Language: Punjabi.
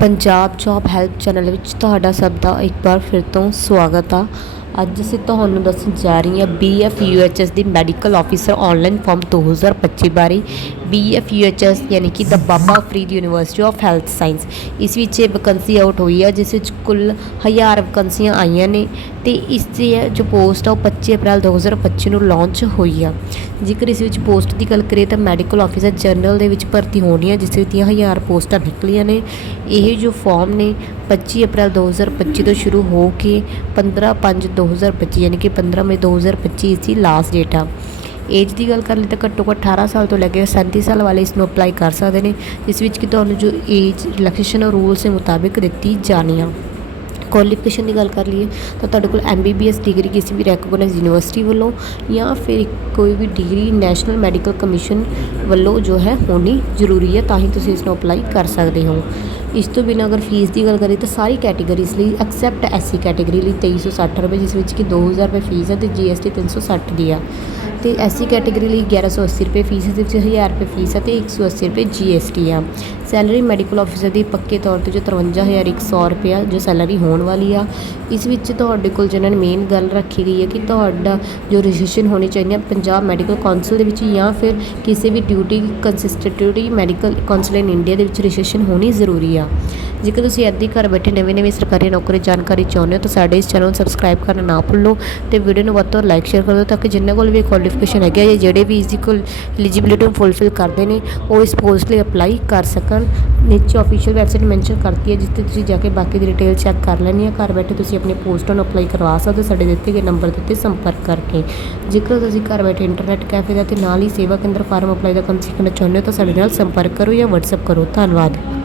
ਪੰਜਾਬ ਜੋਬ ਹੈਲਪ ਚੈਨਲ ਵਿੱਚ ਤੁਹਾਡਾ ਸਭ ਦਾ ਇੱਕ ਵਾਰ ਫਿਰ ਤੋਂ ਸਵਾਗਤ ਆ। ਅੱਜ ਅਸੀਂ ਤੁਹਾਨੂੰ ਦੱਸਣ ਜਾ ਰਹੀ ਹਾਂ ਬੀਐਫ ਯੂਐਚਐਸ ਦੀ ਮੈਡੀਕਲ ਆਫੀਸਰ ਆਨਲਾਈਨ ਫਾਰਮ 2025 ਬਾਰੇ। ਬੀਐਫ ਯੂਐਚਐਸ ਯਾਨੀ ਕਿ the Baba Farid university of health science ਇਸ ਵਿੱਚ ਇਹ ਵੈਕੈਂਸੀ ਆਊਟ ਹੋਈ ਆ ਜਿਸ ਵਿੱਚ ਕੁੱਲ 1000 ਵੈਕੈਂਸੀਆਂ ਆਈਆਂ ਨੇ ਤੇ ਇਸ ਦੀ ਜੋ ਪੋਸਟ ਆ ਉਹ 25 ਅਪ੍ਰੈਲ 2025 ਨੂੰ ਲਾਂਚ ਹੋਈ ਆ ਜੇਕਰ ਇਸ ਵਿੱਚ ਪੋਸਟ ਦੀ ਗੱਲ ਕਰੀਏ ਤਾਂ ਮੈਡੀਕਲ ਆਫੀਸਰ ਜਨਰਲ ਦੇ ਵਿੱਚ ਭਰਤੀ ਹੋਣੀ ਆ ਜਿਸ ਵਿੱਚ ਦੀਆਂ 1000 ਪੋਸਟਾਂ ਨਿਕਲੀਆਂ ਨੇ ਇਹ ਜੋ ਫਾਰਮ ਨੇ 25 ਅਪ੍ਰੈਲ 2025 ਤੋਂ ਸ਼ੁਰੂ ਹੋ ਕੇ 15 5 2025 ਯਾਨੀ ਕਿ 15 ਮਈ 2025 ਇਸ ਦੀ ਲਾਸਟ ਡੇਟ ਆ ਏਜ ਦੀ ਗੱਲ ਕਰ ਲਈ ਤਾਂ ਘੱਟੋ ਘੱਟ 18 ਸਾਲ ਤੋਂ ਲੈ ਕੇ 37 ਸਾਲ ਵਾਲੇ ਇਸ ਨੂੰ ਅਪਲਾਈ ਕਰ ਸਕਦੇ ਨੇ ਇਸ ਵਿੱਚ ਕਿ ਤੁਹਾਨੂੰ ਜੋ ਏਜ ਰਿਲੈਕਸੇਸ਼ਨ ਰੂਲਸ ਦੇ ਮੁਤਾਬਿਕ ਦਿੱਤੀ ਜਾਣੀ ਆ ਕੁਆਲੀਫਿਕੇਸ਼ਨ ਦੀ ਗੱਲ ਕਰ ਲਈਏ ਤਾਂ ਤੁਹਾਡੇ ਕੋਲ ਐਮਬੀਬੀਐਸ ਡਿਗਰੀ ਕਿਸੇ ਵੀ ਰੈਕਗਨਾਈਜ਼ ਯੂਨੀਵਰਸਿਟੀ ਵੱਲੋਂ ਜਾਂ ਫਿਰ ਕੋਈ ਵੀ ਡਿਗਰੀ ਨੈਸ਼ਨਲ ਮੈਡੀਕਲ ਕਮਿਸ਼ਨ ਵੱਲੋਂ ਜੋ ਹੈ ਹੋਣੀ ਜ਼ਰੂਰੀ ਹੈ ਤਾਂ ਹੀ ਤੁਸੀਂ ਇਸ ਨੂੰ ਅਪਲਾਈ ਕਰ ਸਕਦੇ ਹੋ। ਇਸ ਤੋਂ ਬਿਨਾਂ ਅਗਰ ਫੀਸ ਦੀ ਗੱਲ ਕਰੀਏ ਤਾਂ ਸਾਰੀ ਕੈਟਾਗਰੀਜ਼ ਲਈ ਐਕਸੈਪਟ ਐਸਸੀ ਕੈਟਾਗਰੀ ਲਈ 2360 ਰੁਪਏ, ਜਿਸ ਵਿੱਚ ਕਿ 2000 ਰੁਪਏ ਫੀਸ ਹੈ ਤੇ ਜੀਐਸਟੀ 360 ਦੀ ਆ। ਤੇ ਐਸਸੀ ਕੈਟਾਗਰੀ ਲਈ 1180 ਰੁਪਏ ਫੀਸ ਹੈ ਜਿਸ ਵਿੱਚ 1000 ਰੁਪਏ ਫੀਸ ਹੈ ਤੇ 180 ਰੁਪਏ ਜੀਐਸਟੀ ਆ। ਸੈਲਰੀ ਮੈਡੀਕਲ ਆਫੀਸਰ ਦੀ ਪੱਕੇ ਤੌਰ ਤੇ ਜੋ 53100 ਰੁਪਏ ਆ, ਜੋ ਸੈਲਰੀ ਹੋਣ ਵਾਲੀ ਆ, ਇਸ ਵਿੱਚ ਤੁਹਾਡੇ ਕੋਲ ਜਿਹਨਾਂ ਨੇ ਮੇਨ ਗੱਲ ਰੱਖੀ ਗਈ ਹੈ ਕਿ ਤੁਹਾਡਾ ਜੋ ਰਜਿਸਟ੍ਰੇਸ਼ਨ ਹੋਣੀ ਚਾਹੀਦੀ ਹੈ ਪੰਜਾਬ ਮੈਡੀਕਲ ਕਾਉਂਸਲ ਦੇ ਵਿੱਚ ਜਾਂ ਫਿਰ ਕਿਸੇ ਵੀ ਡਿਊਟੀ ਕੰਸਿਸਟੈਂਟਰੀ ਮੈਡੀਕਲ ਕਾਉਂਸਲ ਇਨ ਇੰਡੀਆ ਦੇ ਵਿੱਚ ਰਜਿਸਟ੍ਰੇਸ਼ਨ ਹੋਣੀ ਜ਼ਰੂਰੀ ਆ। ਜੇਕਰ ਤੁਸੀਂ ਇੱਦਾਂ ਹੀ ਘਰ ਬੈਠੇ ਨਵੇਂ ਨਵੇਂ ਸਰਕਾਰੀ ਨੌਕਰੀ ਜਾਣਕਾਰੀ ਚਾਹੁੰਦੇ ਹੋ ਤਾਂ ਸਾਡੇ ਇਸ ਚੈਨਲ ਨੂੰ ਸਬਸਕ੍ਰਾਈਬ ਕਰਨਾ ਨਾ ਭੁੱਲੋ ਤੇ ਵੀਡੀਓ ਨੂੰ ਵੱਧ ਤੋਂ ਲਾਈਕ ਸ਼ੇਅਰ ਕਰੋ ਤਾਂ ਕਿ ਜਿਨ੍ਹਾਂ ਕੋਲ ਵੀ ਕੁਆਲੀਫਿਕੇਸ਼ਨ ਹੈਗੀ ਹੈ ਜਾਂ ਜਿਹੜੇ ਵੀ ਇਸ ਦੀ ਕੋਲ ਐਲੀਜੀਬਿਲਿਟੀ ਨੂੰ ਫੁੱਲਫਿਲ ਕਰਦੇ ਨੇ, ਉਹ ਇਸ ਪੋਸਟ ਲਈ ਅਪਲਾਈ ਕਰ ਸਕਣ। ਨੀਚੇ ਅਫੀਸ਼ੀਅਲ ਵੈਬਸਾਈਟ ਮੈਂਸ਼ਨ ਕਰਤੀ ਹੈ ਜਿਸ ਤੇ ਤੁਸੀਂ ਜਾ ਕੇ ਬਾਕੀ ਦੀ ਡਿਟੇਲ ਚੈੱਕ ਕਰ ਲੈਣੀ ਹੈ। ਘਰ ਬੈਠੇ ਤੁਸੀਂ ਆਪਣੇ ਪੋਸਟਾਂ ਨੂੰ ਅਪਲਾਈ ਕਰਵਾ ਸਕਦੇ ਸਾਡੇ ਦਿੱਤੇ ਗਏ ਨੰਬਰ ਦੇ ਉੱਤੇ ਸੰਪਰਕ ਕਰਕੇ। ਜੇਕਰ ਤੁਸੀਂ ਘਰ ਬੈਠੇ ਇੰਟਰਨੈਟ ਕੈਫੇ ਦਾ ਤੇ ਨਾਲ ਹੀ ਸੇਵਾ ਕੇਂਦਰ ਫਾਰਮ ਅਪਲਾਈ ਦਾ ਕੰਮ ਸਿੱਖਣਾ ਚਾਹੁੰਦੇ ਹੋ ਤਾਂ ਸਾਡੇ ਨਾਲ ਸੰਪਰਕ ਕਰੋ ਜਾਂ WhatsApp ਕਰੋ। ਧੰਨਵਾਦ।